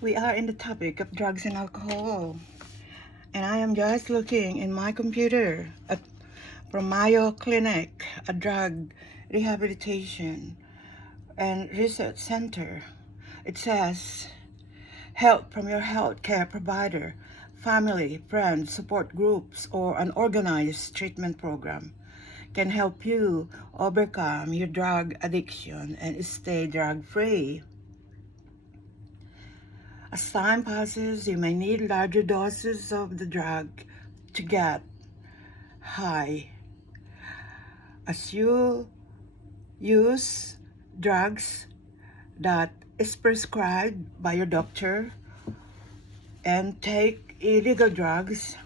We are in the topic of drugs and alcohol, and I am just looking in my computer from Mayo Clinic, a drug rehabilitation and research center. It says, help from your healthcare provider, family, friends, support groups, or an organized treatment program can help you overcome your drug addiction and stay drug-free. As time passes, you may need larger doses of the drug to get high. As you use drugs that is prescribed by your doctor and take illegal drugs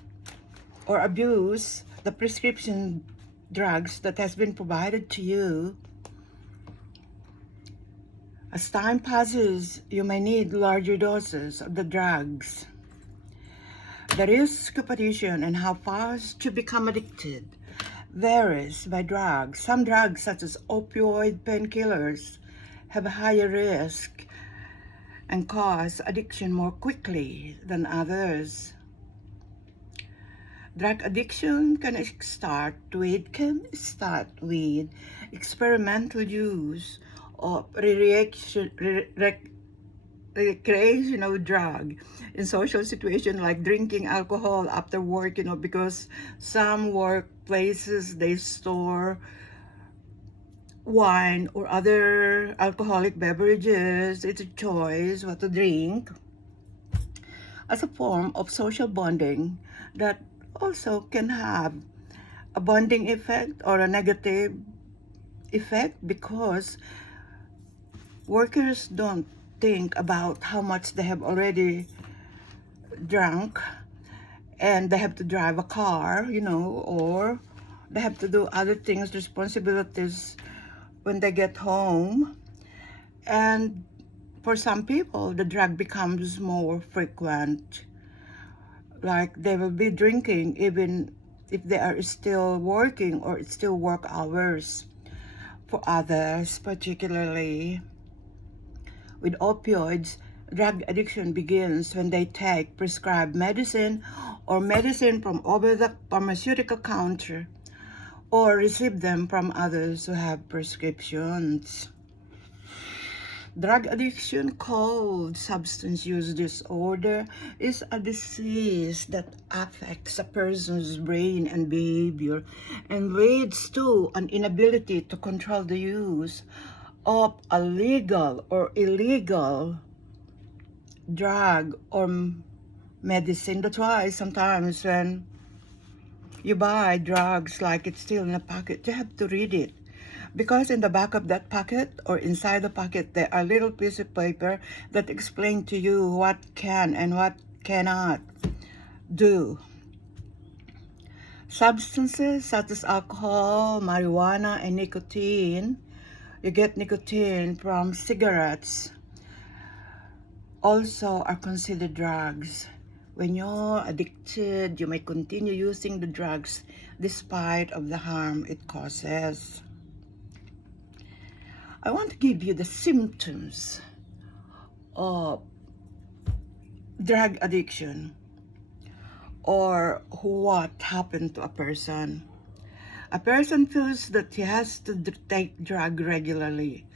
or abuse the prescription drugs that has been provided to you, as time passes, you may need larger doses of the drugs. The risk of addiction and how fast you become addicted varies by drug. Some drugs, such as opioid painkillers, have a higher risk and cause addiction more quickly than others. Drug addiction can start with experimental use of recreational drug in social situations like drinking alcohol after work, because some workplaces they store wine or other alcoholic beverages. It's a choice what to drink as a form of social bonding that also can have a bonding effect or a negative effect, because workers don't think about how much they have already drunk and they have to drive a car, or they have to do other things, responsibilities when they get home. And for some people, the drug becomes more frequent. Like they will be drinking even if they are still working or it's still work hours. For others, particularly with opioids, drug addiction begins when they take prescribed medicine or medicine from over the pharmaceutical counter or receive them from others who have prescriptions. Drug addiction, called substance use disorder, is a disease that affects a person's brain and behavior and leads to an inability to control the use of a legal or illegal drug or medicine. That's why sometimes when you buy drugs like it's still in a packet, you have to read it. Because in the back of that packet or inside the packet, there are little pieces of paper that explain to you what can and what cannot do. Substances such as alcohol, marijuana, and nicotine, you get nicotine from cigarettes, also are considered drugs. When you're addicted, you may continue using the drugs despite of the harm it causes. I want to give you the symptoms of drug addiction or what happened to a person. A person feels that he has to take drug regularly,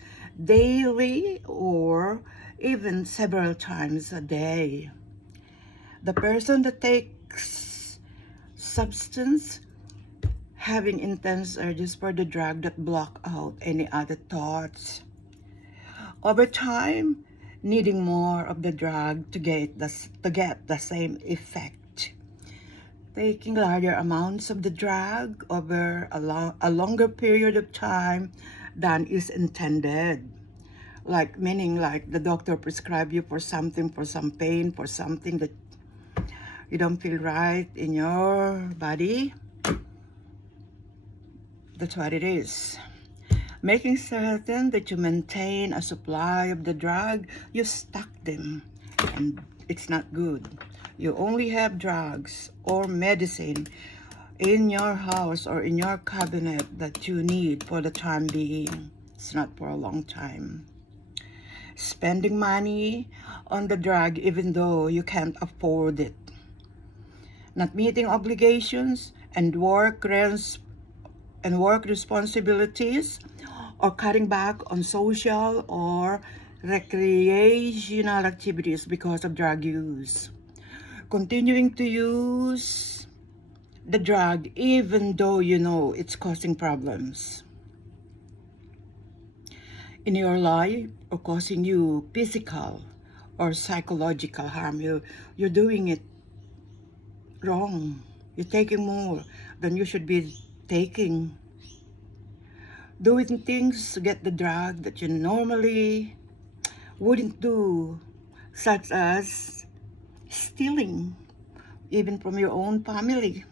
daily, or even several times a day. The person that takes substance having intense urges for the drug that block out any other thoughts. Over time, needing more of the drug to get the same effect. Taking larger amounts of the drug over a longer period of time than is intended. Meaning the doctor prescribe you for something, for some pain, for something that you don't feel right in your body. That's what it is. Making certain that you maintain a supply of the drug, you stock them, and it's not good. You only have drugs or medicine in your house or in your cabinet that you need for the time being. It's not for a long time. spending money on the drug even though you can't afford it, not meeting obligations and work responsibilities, or cutting back on social or recreational activities because of drug use. Continuing to use the drug even though you know it's causing problems in your life or causing you physical or psychological harm. You're doing it wrong. You're taking more than you should be taking. Doing things to get the drug that you normally wouldn't do, such as stealing, even from your own family.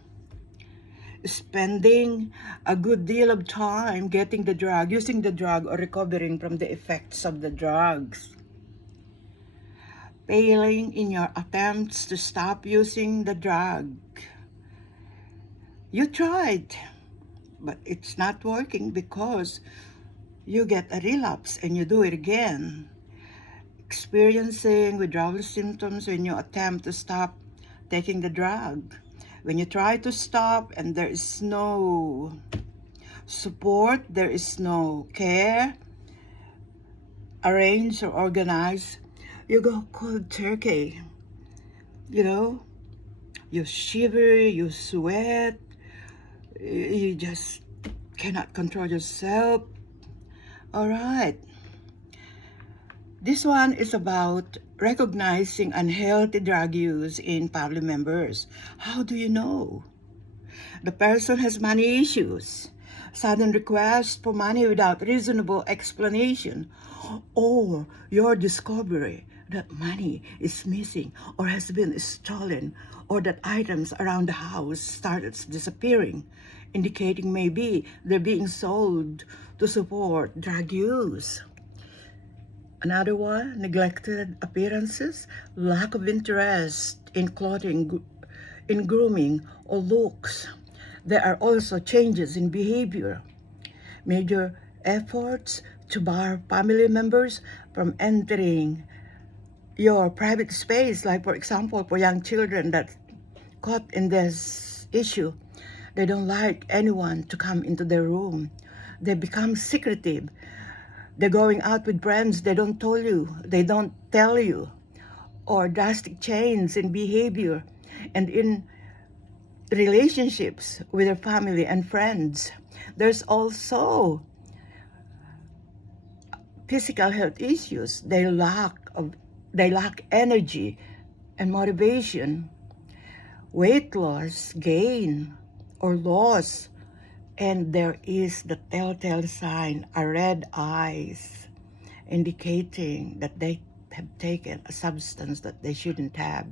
Spending a good deal of time getting the drug, using the drug, or recovering from the effects of the drugs. Failing in your attempts to stop using the drug. You tried, but it's not working because you get a relapse and you do it again. Experiencing withdrawal symptoms when you attempt to stop taking the drug. When you try to stop and there is no support, there is no care arranged or organized, you go cold turkey. You shiver, you sweat, you just cannot control yourself. All right. This one is about recognizing unhealthy drug use in family members. How do you know? The person has money issues, sudden requests for money without reasonable explanation, or your discovery that money is missing or has been stolen, or that items around the house started disappearing, indicating maybe they're being sold to support drug use. Another one, neglected appearances, lack of interest in clothing, in grooming or looks. There are also changes in behavior. Major efforts to bar family members from entering your private space, like for example, for young children that caught in this issue, they don't like anyone to come into their room. They become secretive. They're going out with friends, they don't tell you, or drastic change in behavior and in relationships with their family and friends. There's also physical health issues. They lack energy and motivation, weight loss, gain or loss. And there is the telltale sign, a red eyes, indicating that they have taken a substance that they shouldn't have.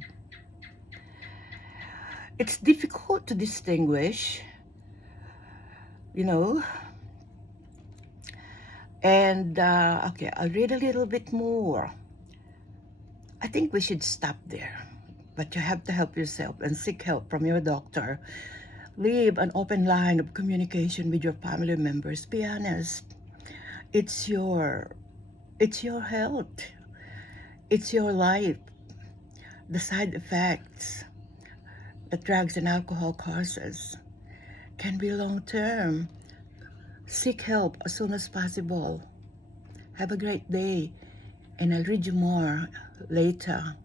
It's difficult to distinguish, And, okay, I'll read a little bit more. I think we should stop there. But you have to help yourself and seek help from your doctor. Leave an open line of communication with your family members. Be honest. It's your health. It's your life. The side effects that drugs and alcohol causes can be long-term. Seek help as soon as possible. Have a great day, and I'll read you more later.